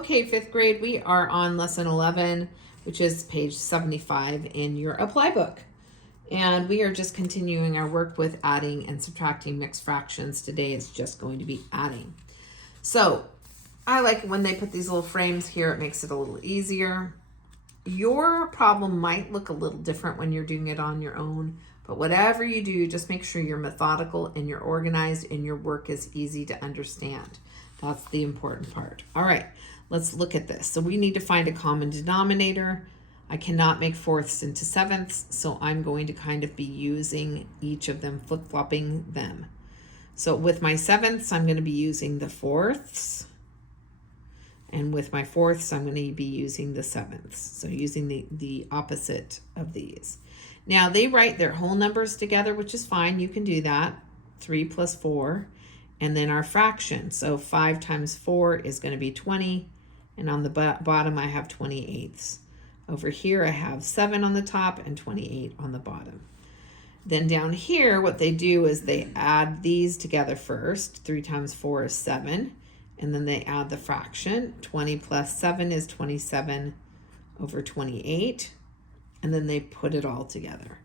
Okay, fifth grade, we are on lesson 11, which is page 75 in your apply book. And we are just continuing our work with adding and subtracting mixed fractions. Today is just going to be adding. So I like when they put these little frames here, it makes it a little easier. Your problem might look a little different when you're doing it on your own, but whatever you do, just make sure you're methodical and you're organized and your work is easy to understand. That's the important part. All right, let's look at this. So we need to find a common denominator. I cannot make fourths into sevenths, so I'm going to kind of be using each of them, flip-flopping them. So with my sevenths, I'm going to be using the fourths. And with my fourths, I'm going to be using the sevenths. So using the opposite of these. Now they write their whole numbers together, which is fine. You can do that. 3 plus 4. And then our fraction. So 5 times 4 is going to be 20. And on the bottom, I have 28ths. Over here, I have 7 on the top and 28 on the bottom. Then down here, what they do is they add these together first. 3 times 4 is 7. And then they add the fraction. 20 plus 7 is 27 over 28. And then they put it all together.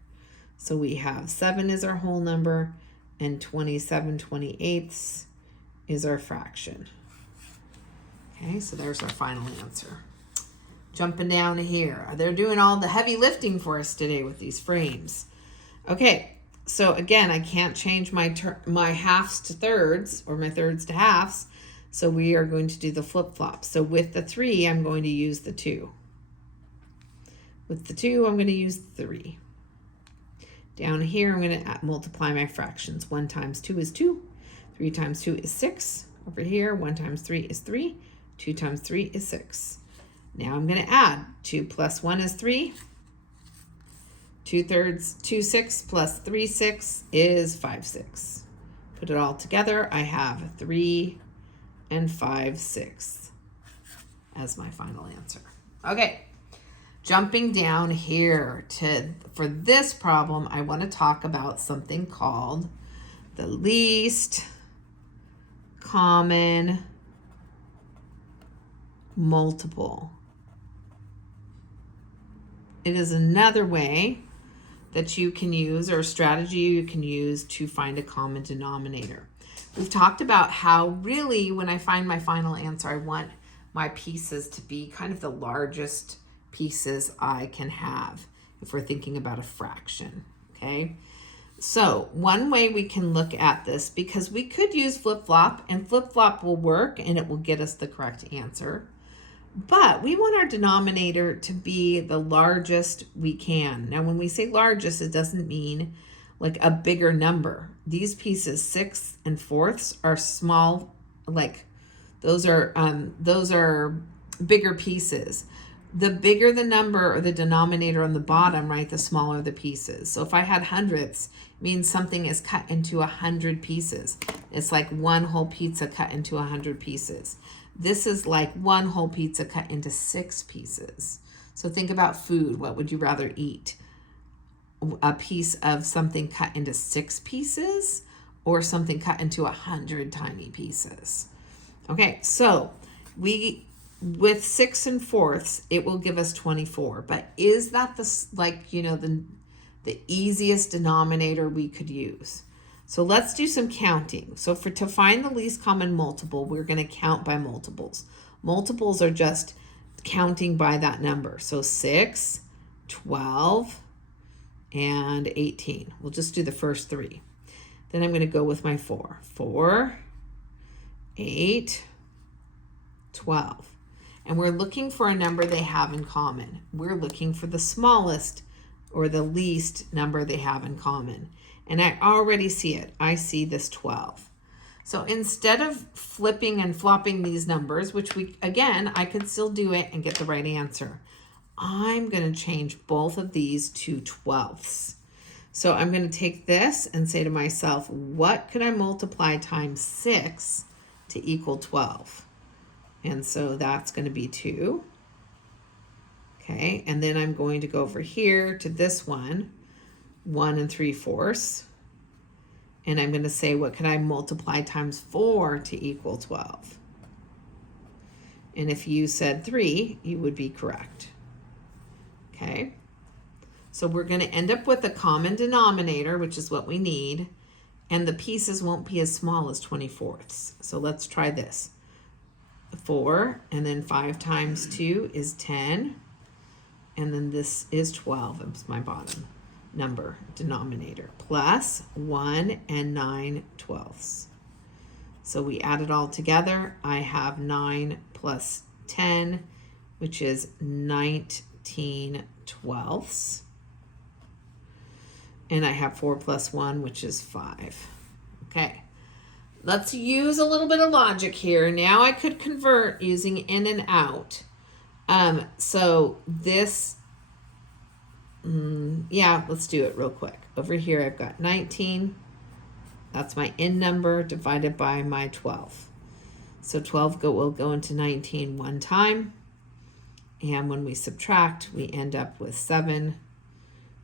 So we have 7 is our whole number, and 27 28ths is our fraction. Okay, so there's our final answer. Jumping down here. They're doing all the heavy lifting for us today with these frames. Okay, so again, I can't change my halves to thirds or my thirds to halves. So we are going to do the flip-flop. So with the 3, I'm going to use the 2. With the 2, I'm going to use 3. Down here, I'm going to multiply my fractions. 1 times 2 is 2. 3 times 2 is 6. Over here, 1 times 3 is 3. 2 times 3 is 6. Now I'm going to add. 2 plus 1 is 3. 2 6 plus 3 6 is 5 6. Put it all together. I have 3 and 5 6 as my final answer. Okay, jumping down here for this problem, I want to talk about something called the least common multiple. It is another way that you can use, or a strategy you can use to find a common denominator. We've talked about how really when I find my final answer, I want my pieces to be kind of the largest pieces I can have if we're thinking about a fraction, okay? So one way we can look at this, because we could use flip-flop, and flip-flop will work and it will get us the correct answer. But we want our denominator to be the largest we can. Now, when we say largest, it doesn't mean like a bigger number. These pieces, 6 and fourths, are small, like those are bigger pieces. The bigger the number or the denominator on the bottom, right, the smaller the pieces. So if I had hundredths, it means something is cut into 100 pieces. It's like one whole pizza cut into 100 pieces. This is like one whole pizza cut into 6 pieces. So think about food. What would you rather eat? A piece of something cut into 6 pieces or something cut into 100 tiny pieces? Okay, so with 6 and fourths, it will give us 24. But is that the easiest denominator we could use? So let's do some counting. So to find the least common multiple, we're going to count by multiples. Multiples are just counting by that number. So 6, 12, and 18. We'll just do the first 3. Then I'm going to go with my 4. 4, 8, 12. And we're looking for a number they have in common. We're looking for the smallest or the least number they have in common. And I already see it. I see this 12. So instead of flipping and flopping these numbers, which I could still do it and get the right answer, I'm going to change both of these to 12ths. So I'm going to take this and say to myself, what could I multiply times 6 to equal 12? And so that's going to be 2. Okay, and then I'm going to go over here to this one, 1 3/4. And I'm going to say, what can I multiply times 4 to equal 12? And if you said 3, you would be correct. Okay. So we're going to end up with a common denominator, which is what we need. And the pieces won't be as small as 24ths. So let's try this. 4, and then 5 times 2 is 10. And then this is 12. It's my bottom number denominator. Plus 1 and 9/12. So we add it all together. I have 9 plus 10, which is 19/12. And I have 4 plus 1, which is 5. Okay. Let's use a little bit of logic here. Now I could convert using in and out. So this, let's do it real quick. Over here, I've got 19. That's my in number divided by my 12. So 12 will go into 19 one time. And when we subtract, we end up with 7,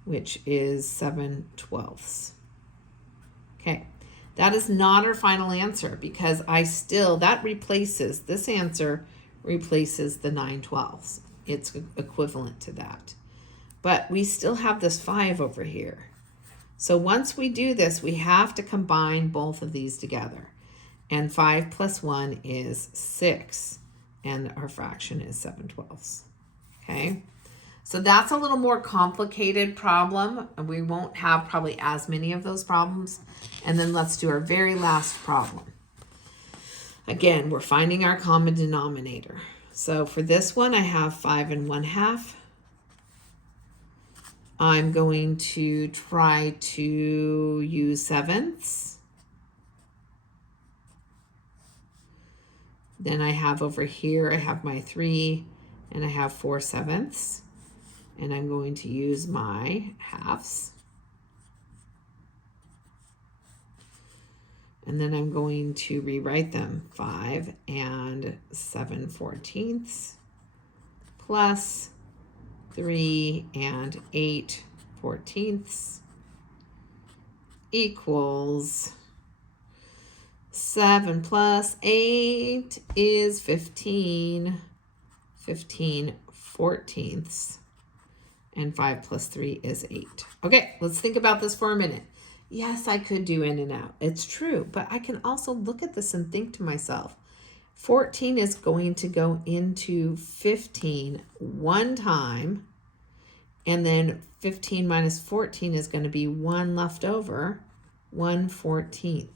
which is 7/12. Okay. That is not our final answer because this answer replaces the 9/12. It's equivalent to that. But we still have this 5 over here. So once we do this, we have to combine both of these together. And 5 plus 1 is 6. And our fraction is 7/12. Okay. So that's a little more complicated problem. We won't have probably as many of those problems. And then let's do our very last problem. Again, we're finding our common denominator. So for this one, I have 5 1/2. I'm going to try to use sevenths. Then I have over here, I have my 3 and I have 4/7. And I'm going to use my halves. And then I'm going to rewrite them 5 and 7/14 plus 3 and 8/14 equals 7 plus 8 is 15. 15/14. And 5 plus 3 is 8. Okay, let's think about this for a minute. Yes, I could do in and out. It's true, but I can also look at this and think to myself, 14 is going to go into 15 one time, and then 15 minus 14 is going to be 1 left over, 1/14.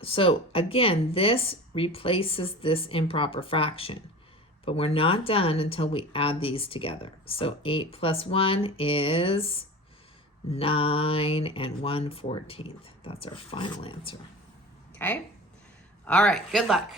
So again, this replaces this improper fraction. But we're not done until we add these together. So 8 plus 1 is 9 and 1/14. That's our final answer. Okay? All right, good luck.